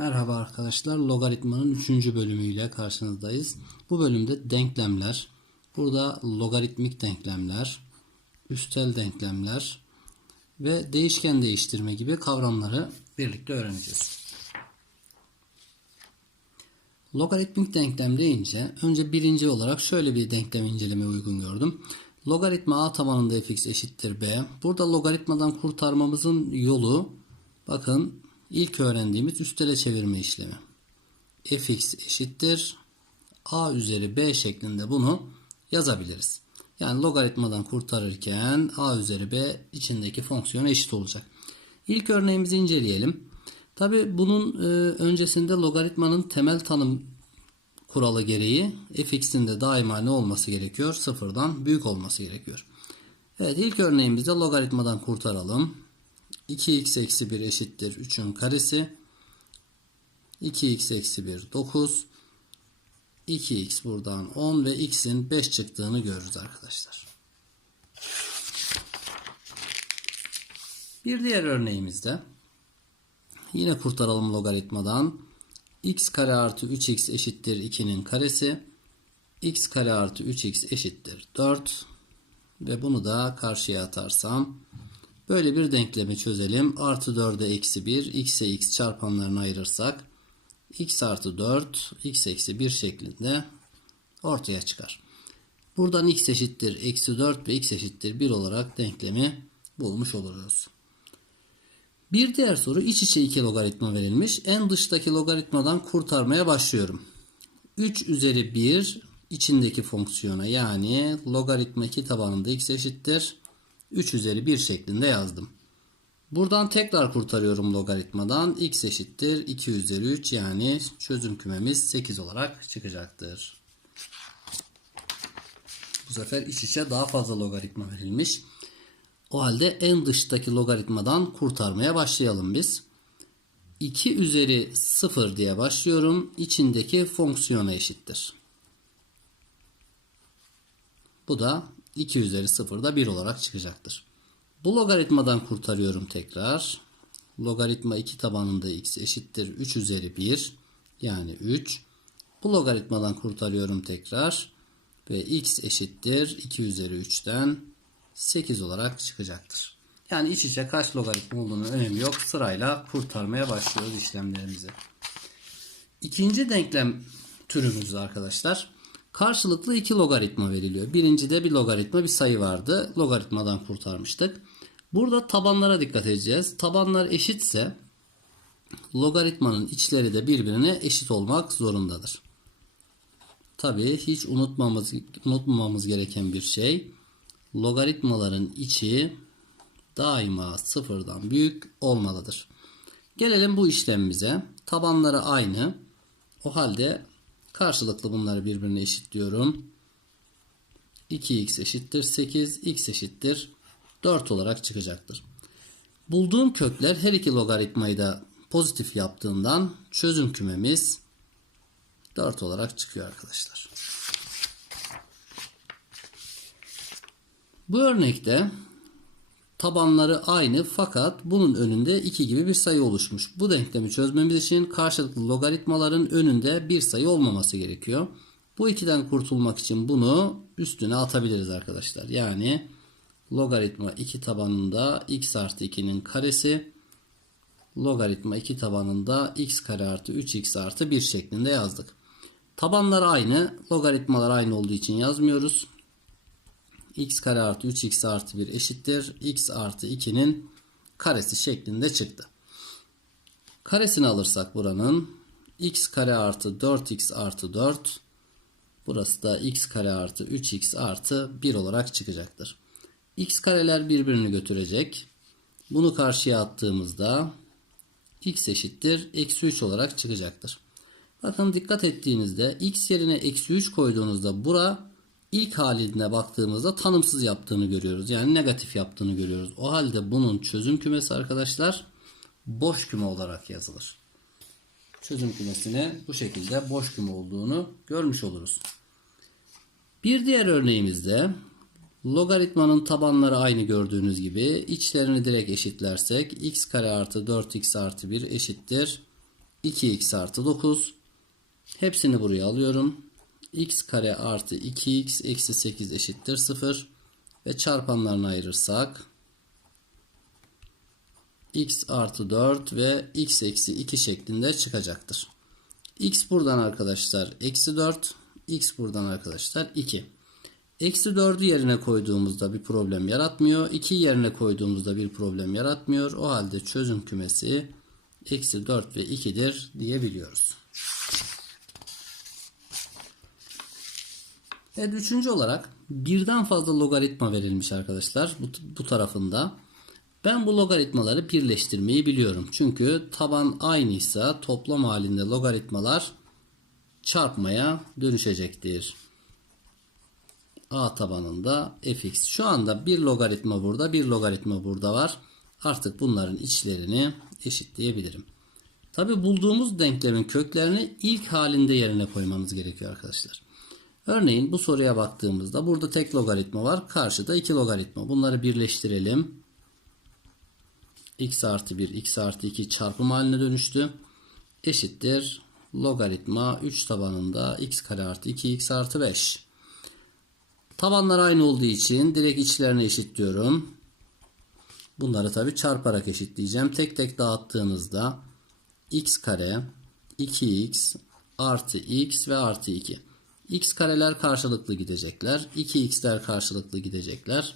Merhaba arkadaşlar. Logaritmanın 3. bölümüyle karşınızdayız. Bu bölümde denklemler, burada logaritmik denklemler, üstel denklemler ve değişken değiştirme gibi kavramları birlikte öğreneceğiz. Logaritmik denklem deyince önce birinci olarak şöyle bir denklem inceleme uygun gördüm. Logaritma a tabanında fx eşittir b. Burada logaritmadan kurtarmamızın yolu bakın ilk öğrendiğimiz üstele çevirme işlemi. fx eşittir a üzeri b şeklinde bunu yazabiliriz. Yani logaritmadan kurtarırken a üzeri b içindeki fonksiyona eşit olacak. İlk örneğimizi inceleyelim. Tabi bunun e, öncesinde logaritmanın temel tanım kuralı gereği fx'in de daima ne olması gerekiyor? Sıfırdan büyük olması gerekiyor. Evet ilk örneğimizde logaritmadan kurtaralım. 2x eksi 1 eşittir 3'ün karesi. 2x eksi 1 9. 2x buradan 10 ve x'in 5 çıktığını görürüz arkadaşlar. Bir diğer örneğimizde yine kurtaralım logaritmadan. x kare artı 3x eşittir 2'nin karesi. x kare artı 3x eşittir 4. Ve bunu da karşıya atarsam böyle bir denklemi çözelim. Artı 4'e eksi 1 x'e x çarpanlarını ayırırsak x artı 4 x eksi 1 şeklinde ortaya çıkar. Buradan x eşittir eksi 4 ve x eşittir 1 olarak denklemi bulmuş oluruz. Bir diğer soru iç içe iki logaritma verilmiş. En dıştaki logaritmadan kurtarmaya başlıyorum. 3 üzeri 1 içindeki fonksiyona yani logaritma 2 tabanında x eşittir 3 üzeri 1 şeklinde yazdım. Buradan tekrar kurtarıyorum logaritmadan. x eşittir 2 üzeri 3 yani çözüm kümemiz 8 olarak çıkacaktır. Bu sefer iç içe daha fazla logaritma verilmiş. O halde en dıştaki logaritmadan kurtarmaya başlayalım biz. 2 üzeri 0 diye başlıyorum. İçindeki fonksiyona eşittir. Bu da 2 üzeri 0 da 1 olarak çıkacaktır. Bu logaritmadan kurtarıyorum tekrar. Logaritma 2 tabanında x eşittir 3 üzeri 1 yani 3. Bu logaritmadan kurtarıyorum tekrar. Ve x eşittir 2 üzeri 3'ten 8 olarak çıkacaktır. Yani iç içe kaç logaritma olduğunun önemi yok. Sırayla kurtarmaya başlıyoruz işlemlerimizi. İkinci denklem türümüzde arkadaşlar. Karşılıklı iki logaritma veriliyor. Birincide bir logaritma bir sayı vardı. Logaritmadan kurtarmıştık. Burada tabanlara dikkat edeceğiz. Tabanlar eşitse logaritmanın içleri de birbirine eşit olmak zorundadır. Tabi hiç unutmamamız, unutmamamız gereken bir şey. Logaritmaların içi daima sıfırdan büyük olmalıdır. Gelelim bu işlemimize. Tabanları aynı. O halde karşılıklı bunları birbirine eşitliyorum. 2x eşittir 8, x eşittir 4 olarak çıkacaktır. Bulduğum kökler her iki logaritmayı da pozitif yaptığından çözüm kümemiz 4 olarak çıkıyor arkadaşlar. Bu örnekte tabanları aynı fakat bunun önünde 2 gibi bir sayı oluşmuş. Bu denklemi çözmemiz için karşılıklı logaritmaların önünde bir sayı olmaması gerekiyor. Bu ikiden kurtulmak için bunu üstüne atabiliriz arkadaşlar. Yani logaritma 2 tabanında x artı 2'nin karesi logaritma 2 tabanında x kare artı 3x artı 1 şeklinde yazdık. Tabanlar aynı. Logaritmalar aynı olduğu için yazmıyoruz. X kare artı 3x artı 1 eşittir. x artı 2'nin karesi şeklinde çıktı. Karesini alırsak buranın x kare artı 4x artı 4 burası da x kare artı 3x artı 1 olarak çıkacaktır. x kareler birbirini götürecek. Bunu karşıya attığımızda x eşittir eksi 3 olarak çıkacaktır. Bakın dikkat ettiğinizde x yerine eksi 3 koyduğunuzda bura ilk haline baktığımızda tanımsız yaptığını görüyoruz. Yani negatif yaptığını görüyoruz. O halde bunun çözüm kümesi arkadaşlar boş küme olarak yazılır. Çözüm kümesine bu şekilde boş küme olduğunu görmüş oluruz. Bir diğer örneğimizde logaritmanın tabanları aynı gördüğünüz gibi içlerini direkt eşitlersek x kare artı 4x artı 1 eşittir 2x artı 9. Hepsini buraya alıyorum. X kare artı 2x eksi 8 eşittir 0. Ve çarpanlarını ayırırsak x artı 4 ve x eksi 2 şeklinde çıkacaktır. x buradan arkadaşlar eksi 4. x buradan arkadaşlar 2. Eksi 4'ü yerine koyduğumuzda bir problem yaratmıyor. 2 yerine koyduğumuzda bir problem yaratmıyor. O halde çözüm kümesi eksi 4 ve 2'dir diyebiliyoruz. Evet üçüncü olarak birden fazla logaritma verilmiş arkadaşlar bu, bu tarafında. Ben bu logaritmaları birleştirmeyi biliyorum. Çünkü taban aynıysa toplam halinde logaritmalar çarpmaya dönüşecektir. A tabanında fx. Şu anda bir logaritma burada, bir logaritma burada var. Artık bunların içlerini eşitleyebilirim. Tabi bulduğumuz denklemin köklerini ilk halinde yerine koymamız gerekiyor arkadaşlar. Örneğin bu soruya baktığımızda burada tek logaritma var. Karşıda iki logaritma. Bunları birleştirelim. x artı 1, x artı 2 çarpım haline dönüştü. Eşittir. Logaritma 3 tabanında x kare artı 2 x artı 5. Tabanlar aynı olduğu için direkt içlerine eşitliyorum. Bunları tabi çarparak eşitleyeceğim. Tek tek dağıttığınızda x kare 2x artı x ve artı 2. x kareler karşılıklı gidecekler. 2x'ler karşılıklı gidecekler.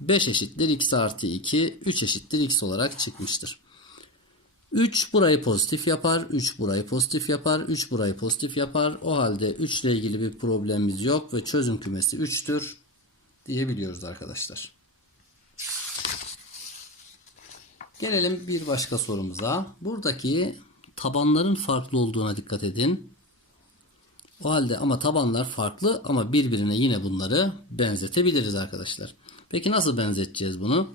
5 eşittir x artı 2. 3 eşittir x olarak çıkmıştır. 3 burayı pozitif yapar. 3 burayı pozitif yapar. 3 burayı pozitif yapar. O halde 3 ile ilgili bir problemimiz yok ve çözüm kümesi 3'tür diyebiliyoruz arkadaşlar. Gelelim bir başka sorumuza. Buradaki tabanların farklı olduğuna dikkat edin. O halde ama tabanlar farklı ama birbirine yine bunları benzetebiliriz arkadaşlar. Peki nasıl benzeteceğiz bunu?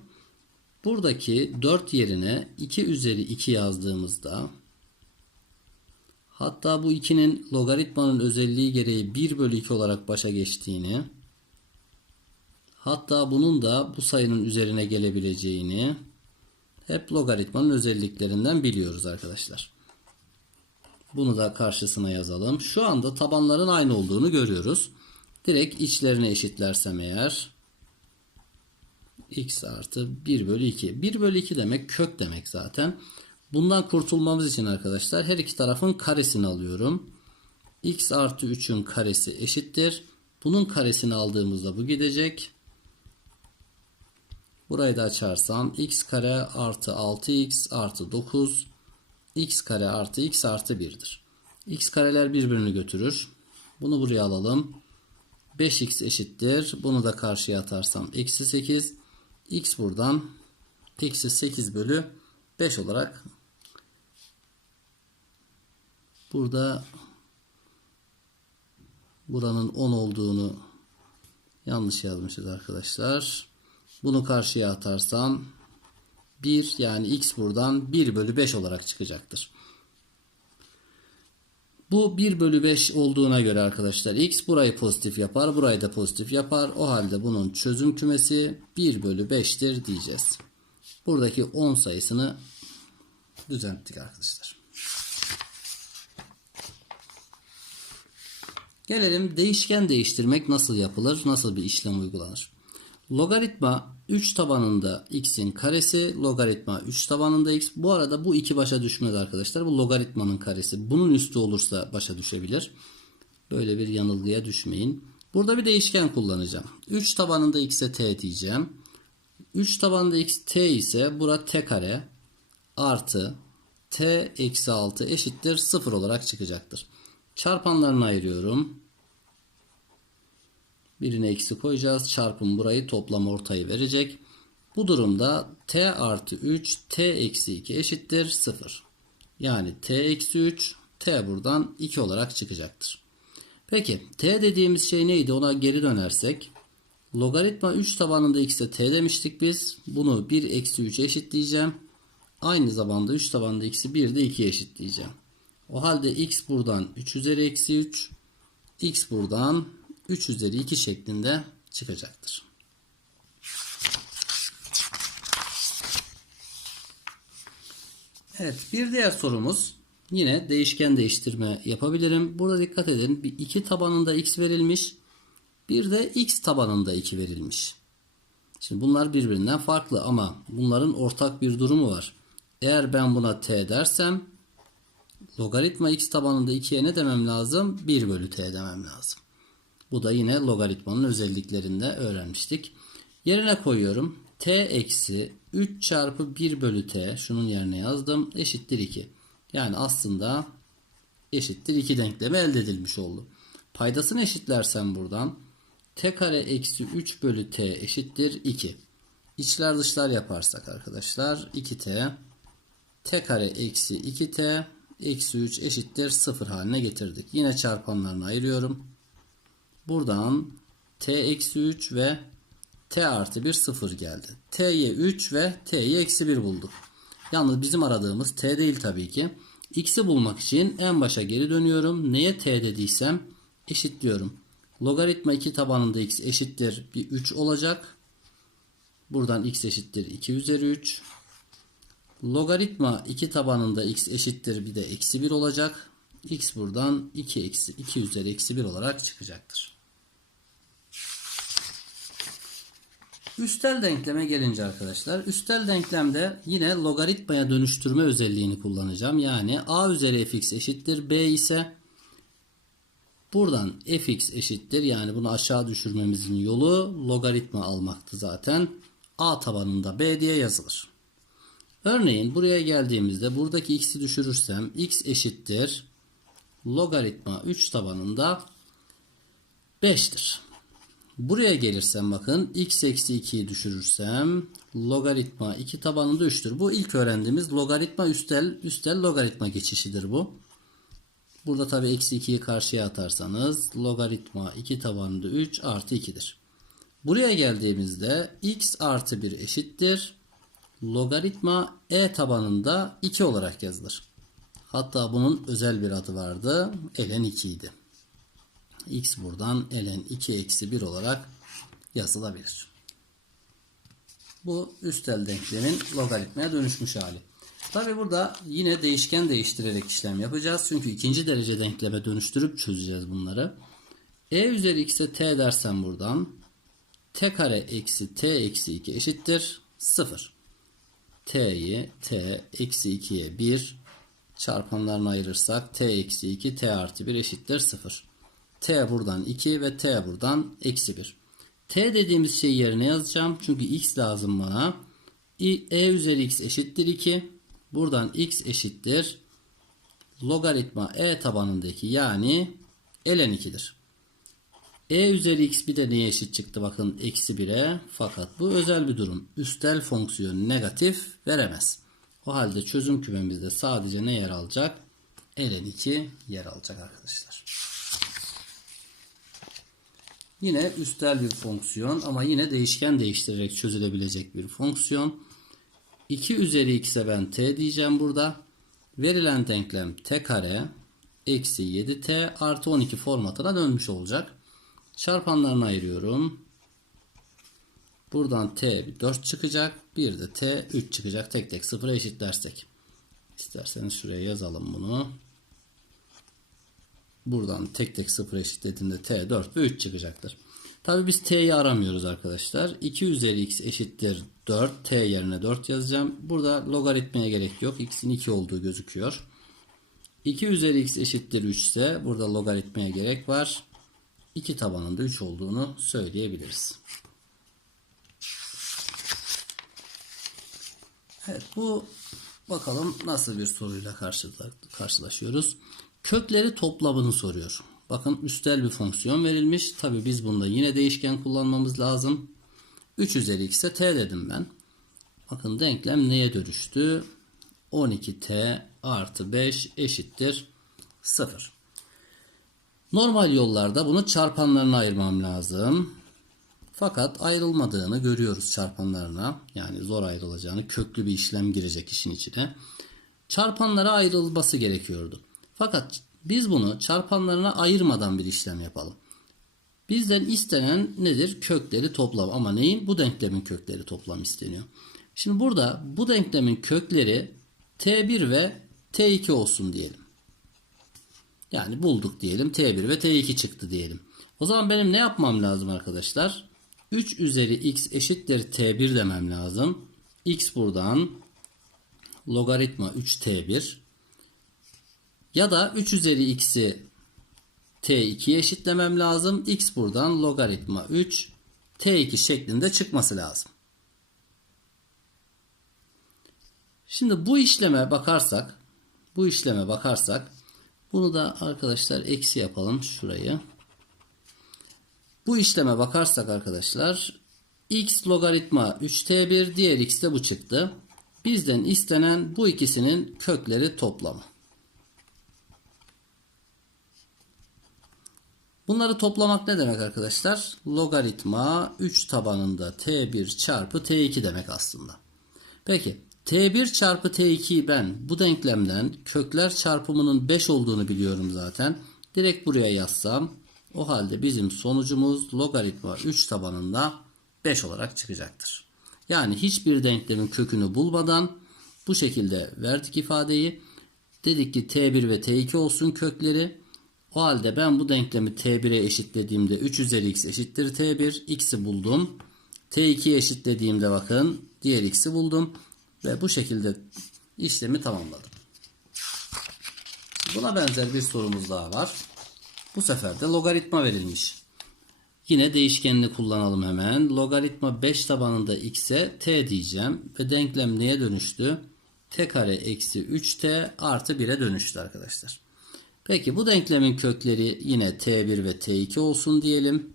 Buradaki 4 yerine 2 üzeri 2 yazdığımızda hatta bu 2'nin logaritmanın özelliği gereği 1 bölü 2 olarak başa geçtiğini hatta bunun da bu sayının üzerine gelebileceğini hep logaritmanın özelliklerinden biliyoruz arkadaşlar. Bunu da karşısına yazalım. Şu anda tabanların aynı olduğunu görüyoruz. Direkt içlerine eşitlersem eğer x artı 1 bölü 2. 1 bölü 2 demek kök demek zaten. Bundan kurtulmamız için arkadaşlar her iki tarafın karesini alıyorum. x artı 3'ün karesi eşittir. Bunun karesini aldığımızda bu gidecek. Burayı da açarsam x kare artı 6x artı 9 x kare artı x artı 1'dir. x kareler birbirini götürür. Bunu buraya alalım. 5x eşittir. Bunu da karşıya atarsam eksi 8. x buradan eksi 8 bölü 5 olarak burada buranın 10 olduğunu yanlış yazmışız arkadaşlar. Bunu karşıya atarsam 1 yani x buradan 1 bölü 5 olarak çıkacaktır. Bu 1 bölü 5 olduğuna göre arkadaşlar x burayı pozitif yapar. Burayı da pozitif yapar. O halde bunun çözüm kümesi 1 bölü 5'tir diyeceğiz. Buradaki 10 sayısını düzelttik arkadaşlar. Gelelim değişken değiştirmek nasıl yapılır? Nasıl bir işlem uygulanır? Logaritma 3 tabanında x'in karesi, logaritma 3 tabanında x. Bu arada bu iki başa düşmez arkadaşlar. Bu logaritmanın karesi. Bunun üstü olursa başa düşebilir. Böyle bir yanılgıya düşmeyin. Burada bir değişken kullanacağım. 3 tabanında x'e t diyeceğim. 3 tabanında x t ise bura t kare artı t eksi 6 eşittir 0 olarak çıkacaktır. Çarpanlarını ayırıyorum. Birine eksi koyacağız. Çarpım burayı toplam ortayı verecek. Bu durumda t artı 3 t eksi 2 eşittir 0. Yani t eksi 3 t buradan 2 olarak çıkacaktır. Peki t dediğimiz şey neydi ona geri dönersek. Logaritma 3 tabanında x'e t demiştik biz. Bunu 1 eksi 3 eşitleyeceğim. Aynı zamanda 3 tabanında x'i 1 de 2 eşitleyeceğim. O halde x buradan 3 üzeri eksi 3. x buradan 3 üzeri 2 şeklinde çıkacaktır. Evet bir diğer sorumuz yine değişken değiştirme yapabilirim. Burada dikkat edin. Bir 2 tabanında x verilmiş. Bir de x tabanında 2 verilmiş. Şimdi bunlar birbirinden farklı ama bunların ortak bir durumu var. Eğer ben buna t dersem logaritma x tabanında 2'ye ne demem lazım? 1 bölü t demem lazım. Bu da yine logaritmanın özelliklerinde öğrenmiştik. Yerine koyuyorum. t eksi 3 çarpı 1 bölü t şunun yerine yazdım. Eşittir 2. Yani aslında eşittir 2 denklemi elde edilmiş oldu. Paydasını eşitlersem buradan t kare eksi 3 bölü t eşittir 2. İçler dışlar yaparsak arkadaşlar 2t t kare eksi 2t eksi 3 eşittir 0 haline getirdik. Yine çarpanlarını ayırıyorum. Buradan t eksi 3 ve t artı 1 0 geldi. t'ye 3 ve t'ye eksi 1 bulduk. Yalnız bizim aradığımız t değil tabii ki. x'i bulmak için en başa geri dönüyorum. Neye t dediysem eşitliyorum. Logaritma 2 tabanında x eşittir bir 3 olacak. Buradan x eşittir 2 üzeri 3. Logaritma 2 tabanında x eşittir bir de eksi 1 olacak. X buradan 2 eksi 2 üzeri eksi 1 olarak çıkacaktır. Üstel denkleme gelince arkadaşlar, üstel denklemde yine logaritmaya dönüştürme özelliğini kullanacağım. Yani a üzeri fx eşittir b ise buradan fx eşittir yani bunu aşağı düşürmemizin yolu logaritma almaktı zaten. a tabanında b diye yazılır. Örneğin buraya geldiğimizde buradaki x'i düşürürsem x eşittir logaritma 3 tabanında 5'tir. Buraya gelirsem bakın x eksi 2'yi düşürürsem logaritma 2 tabanında 3'tür. Bu ilk öğrendiğimiz logaritma üstel üstel logaritma geçişidir bu. Burada tabi eksi 2'yi karşıya atarsanız logaritma 2 tabanında 3 artı 2'dir. Buraya geldiğimizde x artı 1 eşittir. Logaritma e tabanında 2 olarak yazılır. Hatta bunun özel bir adı vardı. ln 2 idi x buradan ln 2 eksi 1 olarak yazılabilir. Bu üstel denklemin logaritmaya dönüşmüş hali. Tabi burada yine değişken değiştirerek işlem yapacağız. Çünkü ikinci derece denkleme dönüştürüp çözeceğiz bunları. e üzeri x'e t dersem buradan t kare eksi t eksi 2 eşittir 0. t'yi t eksi 2'ye 1 çarpanlarını ayırırsak t eksi 2 t artı 1 eşittir 0 t buradan 2 ve t buradan eksi 1. t dediğimiz şeyi yerine yazacağım. Çünkü x lazım bana. e üzeri x eşittir 2. Buradan x eşittir. Logaritma e tabanındaki yani ln 2'dir. e üzeri x bir de neye eşit çıktı bakın eksi 1'e. Fakat bu özel bir durum. Üstel fonksiyon negatif veremez. O halde çözüm kümemizde sadece ne yer alacak? ln 2 yer alacak arkadaşlar. Yine üstel bir fonksiyon ama yine değişken değiştirerek çözülebilecek bir fonksiyon. 2 üzeri x'e ben t diyeceğim burada. Verilen denklem t kare eksi 7t artı 12 formatına dönmüş olacak. Çarpanlarını ayırıyorum. Buradan t 4 çıkacak. Bir de t 3 çıkacak. Tek tek sıfıra eşitlersek. İsterseniz şuraya yazalım bunu. Buradan tek tek sıfır eşitlediğimde t 4 ve 3 çıkacaktır. Tabi biz t'yi aramıyoruz arkadaşlar. 2 üzeri x eşittir 4. t yerine 4 yazacağım. Burada logaritmaya gerek yok. x'in 2 olduğu gözüküyor. 2 üzeri x eşittir 3 ise burada logaritmaya gerek var. 2 tabanında 3 olduğunu söyleyebiliriz. Evet bu bakalım nasıl bir soruyla karşılaşıyoruz. Kökleri toplamını soruyor. Bakın üstel bir fonksiyon verilmiş. Tabi biz bunda yine değişken kullanmamız lazım. 3 üzeri x'e t dedim ben. Bakın denklem neye dönüştü? 12t artı 5 eşittir 0. Normal yollarda bunu çarpanlarına ayırmam lazım. Fakat ayrılmadığını görüyoruz çarpanlarına. Yani zor ayrılacağını, köklü bir işlem girecek işin içine. Çarpanlara ayrılması gerekiyordu. Fakat biz bunu çarpanlarına ayırmadan bir işlem yapalım. Bizden istenen nedir? Kökleri toplam. Ama neyin? Bu denklemin kökleri toplam isteniyor. Şimdi burada bu denklemin kökleri T1 ve T2 olsun diyelim. Yani bulduk diyelim. T1 ve T2 çıktı diyelim. O zaman benim ne yapmam lazım arkadaşlar? 3 üzeri x eşittir T1 demem lazım. X buradan logaritma 3T1 ya da 3 üzeri x'i T2'ye eşitlemem lazım. X buradan logaritma 3 T2 şeklinde çıkması lazım. Şimdi bu işleme bakarsak bu işleme bakarsak bunu da arkadaşlar eksi yapalım şurayı. Bu işleme bakarsak arkadaşlar x logaritma 3t1 diğer x de bu çıktı. Bizden istenen bu ikisinin kökleri toplamı. Bunları toplamak ne demek arkadaşlar? Logaritma 3 tabanında t1 çarpı t2 demek aslında. Peki t1 çarpı t2'yi ben bu denklemden kökler çarpımının 5 olduğunu biliyorum zaten. Direkt buraya yazsam o halde bizim sonucumuz logaritma 3 tabanında 5 olarak çıkacaktır. Yani hiçbir denklemin kökünü bulmadan bu şekilde verdik ifadeyi. Dedik ki t1 ve t2 olsun kökleri. O halde ben bu denklemi t1'e eşitlediğimde 3 üzeri x eşittir t1. x'i buldum. t2'ye eşitlediğimde bakın diğer x'i buldum. Ve bu şekilde işlemi tamamladım. Buna benzer bir sorumuz daha var. Bu sefer de logaritma verilmiş. Yine değişkenini kullanalım hemen. Logaritma 5 tabanında x'e t diyeceğim. Ve denklem neye dönüştü? t kare eksi 3t artı 1'e dönüştü arkadaşlar. Peki bu denklemin kökleri yine t1 ve t2 olsun diyelim.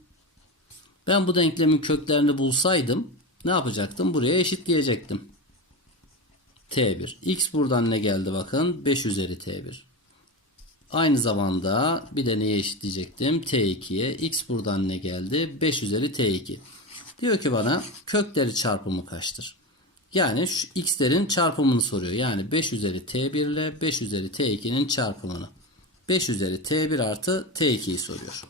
Ben bu denklemin köklerini bulsaydım ne yapacaktım? Buraya eşitleyecektim. t1. x buradan ne geldi bakın? 5 üzeri t1. Aynı zamanda bir de neye eşitleyecektim? T2'ye. X buradan ne geldi? 5 üzeri T2. Diyor ki bana kökleri çarpımı kaçtır? Yani şu x'lerin çarpımını soruyor. Yani 5 üzeri T1 ile 5 üzeri T2'nin çarpımını. 5 üzeri T1 artı T2'yi soruyor.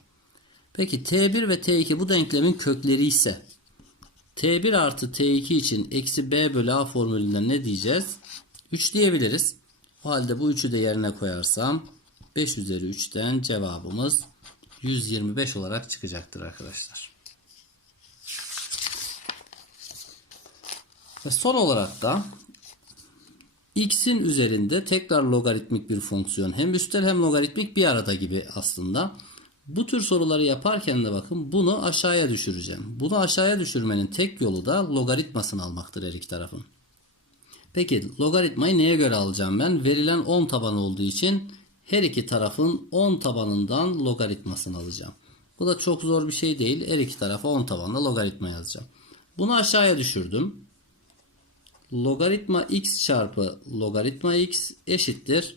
Peki T1 ve T2 bu denklemin kökleri ise T1 artı T2 için eksi B bölü A formülünden ne diyeceğiz? 3 diyebiliriz. O halde bu 3'ü de yerine koyarsam 5 üzeri 3'ten cevabımız 125 olarak çıkacaktır arkadaşlar. Ve son olarak da x'in üzerinde tekrar logaritmik bir fonksiyon hem üstel hem logaritmik bir arada gibi aslında. Bu tür soruları yaparken de bakın bunu aşağıya düşüreceğim. Bunu aşağıya düşürmenin tek yolu da logaritmasını almaktır her iki tarafın. Peki logaritmayı neye göre alacağım ben? Verilen 10 taban olduğu için her iki tarafın 10 tabanından logaritmasını alacağım. Bu da çok zor bir şey değil. Her iki tarafa 10 tabanla logaritma yazacağım. Bunu aşağıya düşürdüm. Logaritma x çarpı logaritma x eşittir.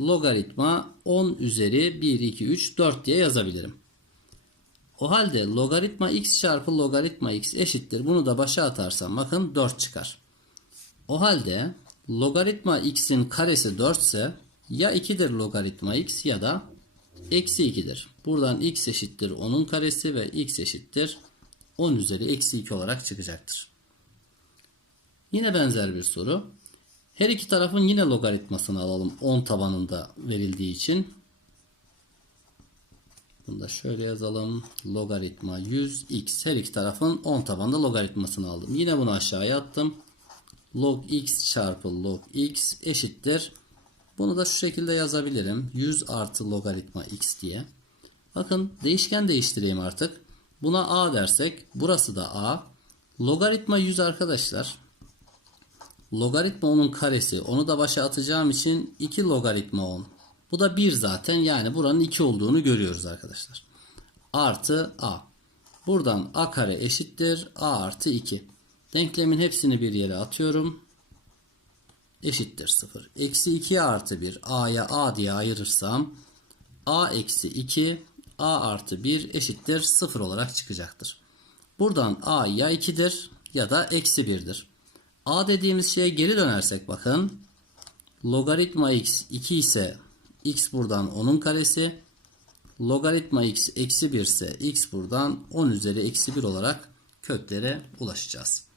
Logaritma 10 üzeri 1, 2, 3, 4 diye yazabilirim. O halde logaritma x çarpı logaritma x eşittir. Bunu da başa atarsam bakın 4 çıkar. O halde logaritma x'in karesi 4 ise ya 2'dir logaritma x ya da eksi 2'dir. Buradan x eşittir 10'un karesi ve x eşittir 10 üzeri eksi 2 olarak çıkacaktır. Yine benzer bir soru. Her iki tarafın yine logaritmasını alalım 10 tabanında verildiği için. Bunu da şöyle yazalım. Logaritma 100x. Her iki tarafın 10 tabanda logaritmasını aldım. Yine bunu aşağıya attım. Log x çarpı log x eşittir. Bunu da şu şekilde yazabilirim. 100 artı logaritma x diye. Bakın değişken değiştireyim artık. Buna a dersek burası da a. Logaritma 100 arkadaşlar. Logaritma 10'un karesi. Onu da başa atacağım için 2 logaritma 10. Bu da 1 zaten. Yani buranın 2 olduğunu görüyoruz arkadaşlar. Artı a. Buradan a kare eşittir. a artı 2. Denklemin hepsini bir yere atıyorum. Eşittir 0. Eksi 2 artı 1. a'ya a diye ayırırsam a eksi 2 a artı 1 eşittir 0 olarak çıkacaktır. Buradan a ya 2'dir ya da eksi 1'dir. A dediğimiz şeye geri dönersek bakın. Logaritma x 2 ise x buradan 10'un karesi. Logaritma x eksi 1 ise x buradan 10 üzeri eksi 1 olarak köklere ulaşacağız.